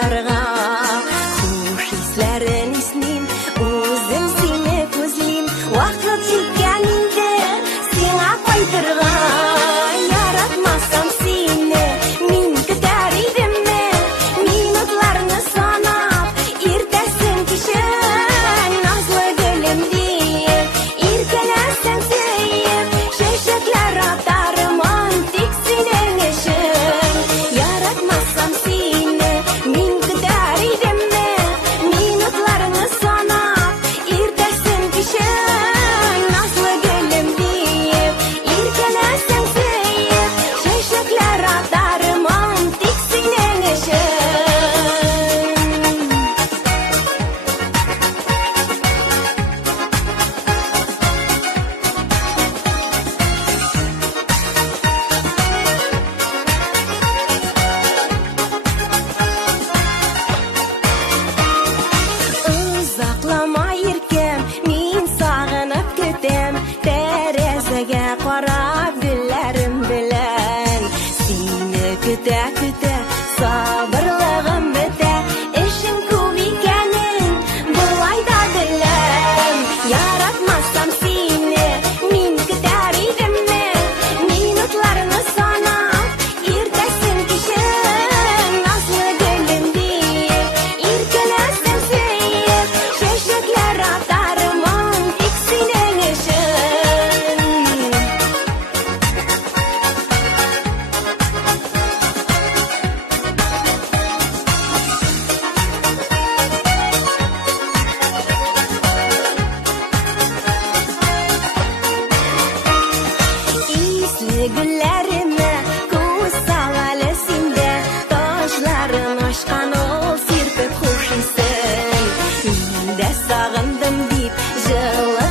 аттарға. Хуш исләрін исним, өзім сені көзлейм, уақыт жеткен инде сеңа қайтырға. Яратмасам сені, мен күтер идімме, минутларны санап, ертесің кешің, назлы гүлім дейіп, еркелесің сүйіп, шешеклер атарымын тек сенің үшін. Яратмасам сені, мен күтер идімме, минутларны санап, ертесің кешің, назлы гүлім дейіп, еркелесің сүйіп, шешеклер атарымын тек сенің үшін. Ұзақлама еркем, мен сағынып күтем, тәрізіге қарап гүлләрім білін. Сені күтә-күтә, сабырлығым бітә, ішім көп екенін бұлай да білем. Яратмасам сені, мен күтер идімме, минутларны санап, ертесің кешің, назлы гүлім дейіп, еркелесің сүйіп, шешеклер атарымын тек сенің үшін. Ислі гүлләріме көз сал әлі сенде, ташларын ашқан ол серпіп хуш исін. Мен де сағындым деп жылы